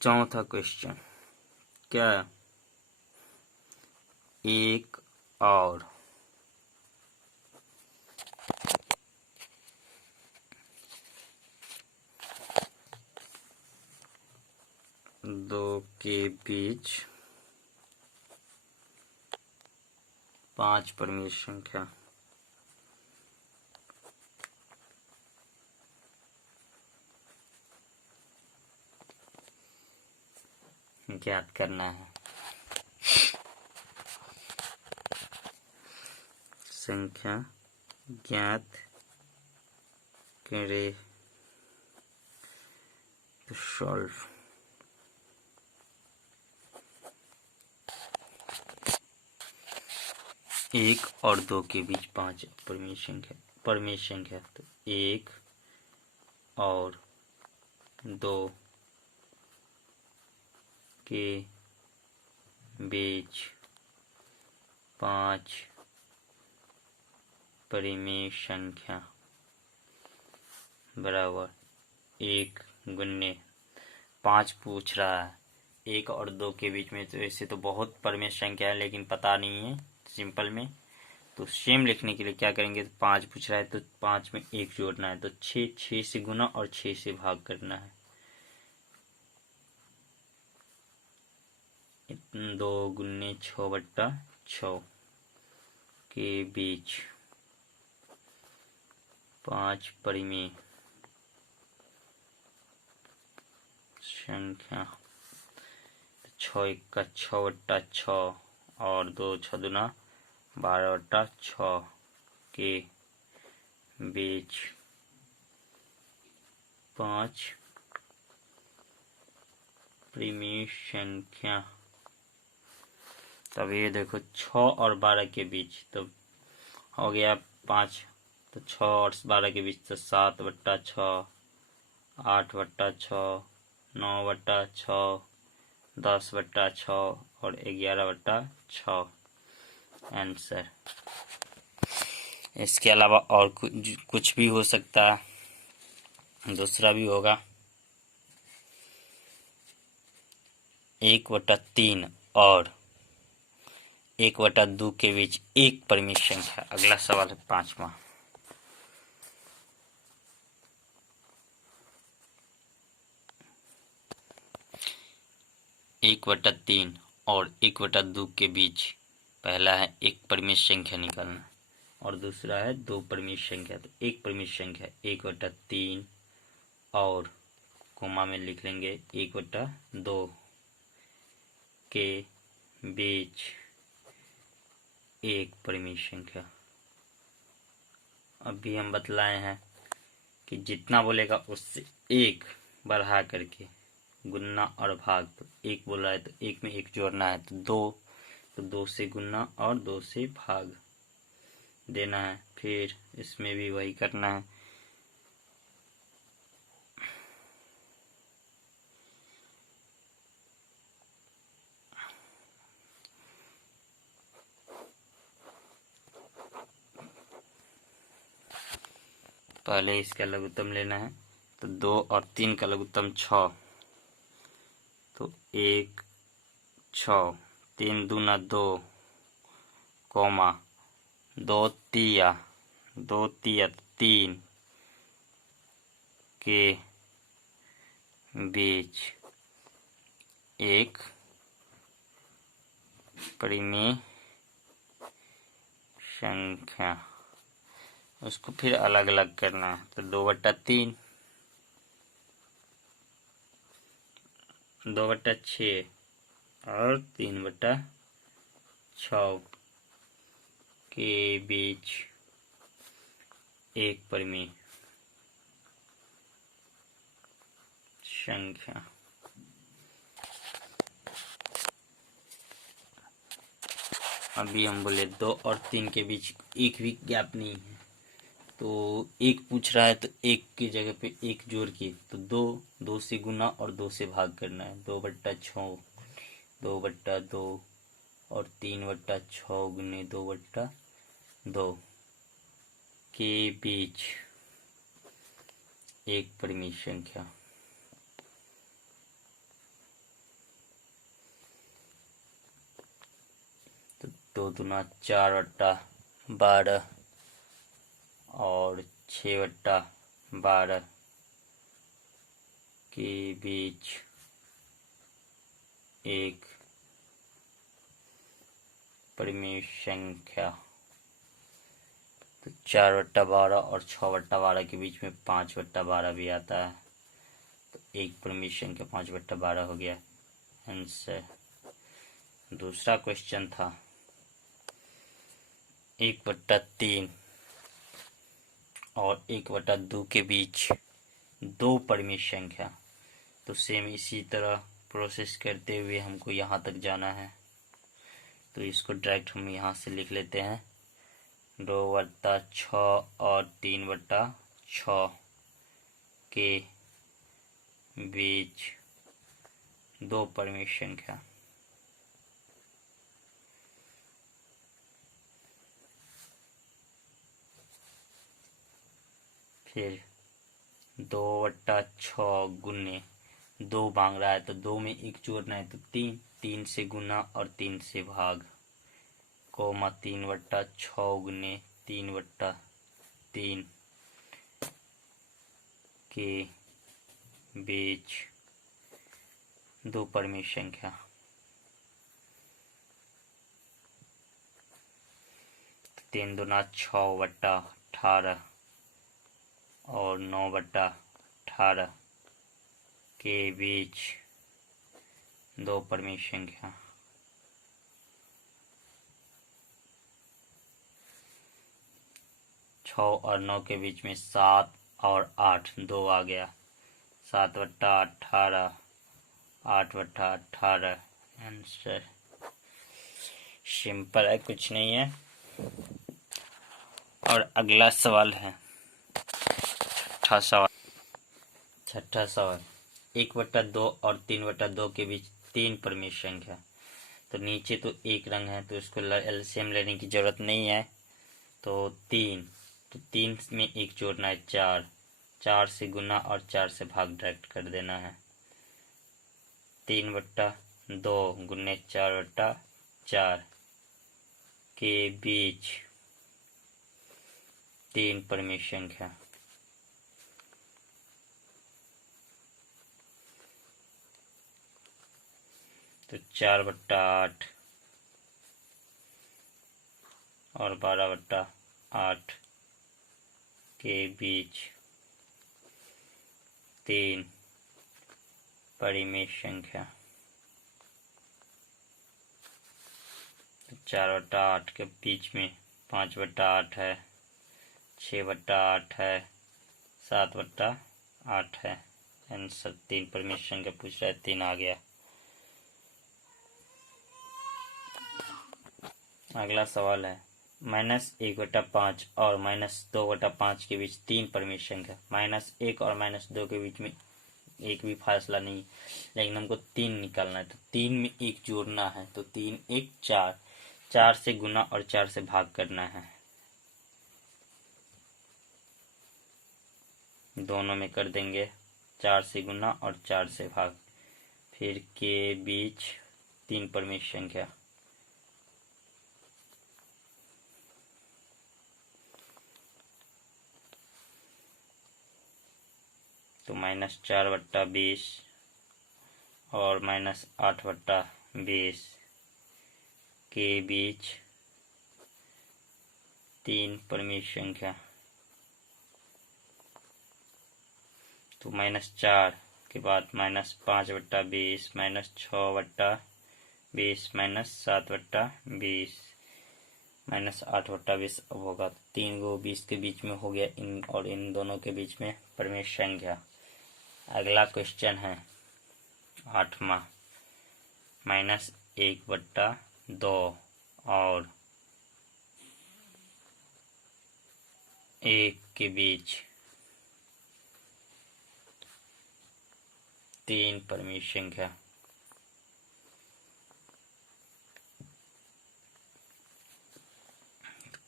चौथा क्वेश्चन क्या? एक और दो के बीच 5 परिमेय संख्या ज्ञात करना है। संख्या ज्ञात करें तो सॉल्व। एक और दो के बीच 5 परिमेय संख्या तो एक और दो के बीच 5 परिमेय संख्या बराबर 1 गुने 5 पूछ रहा है। एक और दो के बीच में तो ऐसे तो बहुत परिमेय संख्या है, लेकिन पता नहीं है सिंपल में। तो सेम लिखने के लिए क्या करेंगे, तो 5 पूछ रहा है तो 5 में 1 जोड़ना है, तो 6 से गुना और 6 से भाग करना है। 2 गुने 6/6 के बीच 5 परिमेय संख्या 6 का 6/6 और 2 6 दूना 12/6 के बीच 5 परिमेय संख्या। तब ये देखो 6 और 12 के बीच तो हो गया 5, तो 6 और 12 के बीच तो 7/6 8/6 9/6 10/6 और 11/6 आंसर। इसके अलावा और कुछ भी हो सकता है, दूसरा भी होगा। 1/3 और 1/2 के बीच एक परिमेय संख्या। अगला सवाल है 5वां। एक बटा 3 और 1/2 के बीच पहला है एक परिमेय संख्या निकालना और दूसरा है 2 परिमेय संख्या। तो एक परिमेय संख्या 1/3 और कोमा में लिख लेंगे 1/2 के बीच एक परिमेय संख्या। अभी हम बतलाए हैं कि जितना बोलेगा उससे एक बढ़ा करके गुन्ना और भाग। तो एक बोल रहा है तो एक में एक जोड़ना है, तो 2 से गुन्ना और 2 से भाग देना है। फिर इसमें भी वही करना है। पहले इसका लघुत्तम लेना है, तो 2 और 3 का लघुत्तम 6, तो 1 6 3 दूना 2 कोमा 2 तिया 3 के बीच एक परिमेय संख्या। उसको फिर अलग अलग करना है, तो 2/3 2/6 और 3/6 के बीच एक परिमेय संख्या। अभी हम बोले 2 और 3 के बीच एक भी गैप नहीं है, तो एक पूछ रहा है तो एक की जगह पे एक जोड़ के तो 2 से गुना और 2 से भाग करना है। 2/6 2/2 और 3/6 गुने 2/2 के बीच एक परिमेय संख्या। 2 दूना 4 बट्टा 12 और 6 बट्टा 12 के बीच एक परिमेय संख्या। तो 4 बट्टा 12 और 6 बट्टा 12 के बीच में 5 बट्टा 12 भी आता है, तो एक परिमेय संख्या 5 बट्टा 12 हो गया आंसर। दूसरा क्वेश्चन था 1/3 और 1/2 के बीच दो परिमेय संख्या। तो सेम इसी तरह प्रोसेस करते हुए हमको यहाँ तक जाना है, तो इसको डायरेक्ट हम यहाँ से लिख लेते हैं 2/6 और 3/6 के बीच दो परिमेय संख्या। फिर 2/6 गुने 2 मांग रहा है, तो 2 में 1 जोड़ना है तो 3 से गुना और 3 से भाग, कोमा 3/6 गुने 3/3 के बीच दो परिमेय संख्या। 3 दूना 6/18 और 9/18 के बीच दो परिमेय संख्या। छः और 9 के बीच में 7 और 8 2 आ गया, 7/18 8/18 आंसर। सिंपल है, कुछ नहीं है। और अगला सवाल है छठा सवाल 1/2 और 3/2 के बीच 3 परिमेय संख्या। तो नीचे तो एक रंग है तो इसको एलसीएम लेने की जरूरत नहीं है, तो 3 में 1 जोड़ना है 4 से गुना और 4 से भाग डायरेक्ट कर देना है। 3/2 गुने 4/4 के बीच 3 परिमेय संख्या। तो 4/8 और 12/8 के बीच 3 परिमेय संख्या। तो 4/8 के बीच में 5/8 है, 6/8 है, 7/8 है आंसर। 3 परिमेय संख्या पूछ रहा है, 3 आ गया। अगला सवाल है -1/5 और -2/5 के बीच 3 परिमेय संख्या। -1 और -2 के बीच में एक भी फासला नहीं, लेकिन हमको 3 निकालना है, तो 3 में 1 जोड़ना है, तो 3 1 4 4 से गुना और 4 से भाग करना है। दोनों में कर देंगे 4 से गुना और 4 से भाग, फिर के बीच 3 परिमेय संख्या। तो -4/20 और -8/20 के बीच 3 परिमेय संख्या। तो -4 के बाद -5/20 -6/20 -7/20 -8/20 अब होगा 3 गो 20 के बीच में हो गया, इन और इन दोनों के बीच में परिमेय संख्या। अगला क्वेश्चन है 8वां -1/2 और 1 के बीच 3 परिमेय संख्या।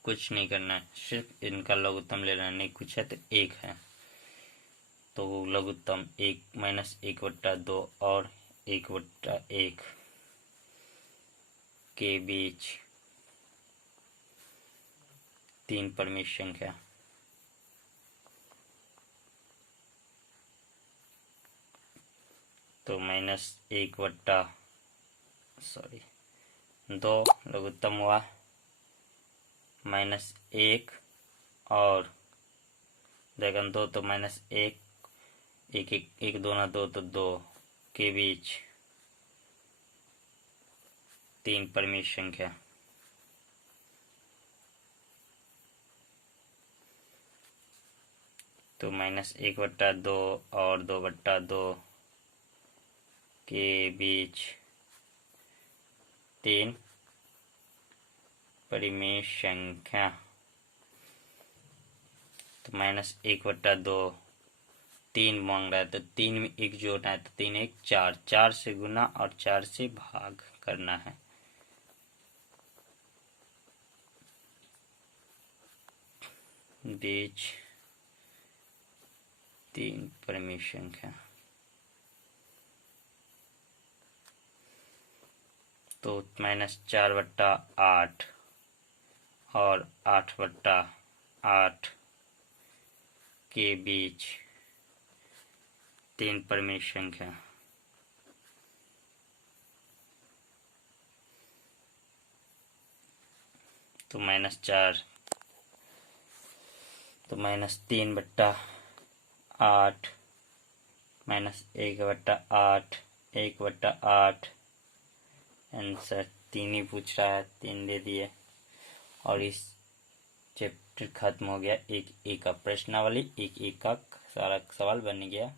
कुछ नहीं करना है, सिर्फ इनका लघुत्तम ले लेना, नहीं कुछ है तो 1 है, तो लघुत्तम 1 -1/2 और 1/1 के बीच 3 परिमेय संख्या। तो -2 लघुत्तम हुआ, -1 और 2 तो -1, 1 2 2 तो 2 के बीच 3 परिमेय संख्या। तो -1/2 और 2/2 के बीच 3 परिमेय संख्या। तो -1/2 3 मांग रहा है, तो 3 में 1 जोड़ना है, तो 3 1 4, 4 से गुना और 4 से भाग करना है। बीच 3 परिमेय संख्या। तो -4/8 और 8/8 के बीच 3 परिमेय संख्या। तो -4, तो -3/8 -1/8 1/8। आंसर 3 ही पूछ रहा है, 3 दे दिए और इस चैप्टर खत्म हो गया। एक एक का प्रश्नावली, एक एक का सारा सवाल बन गया।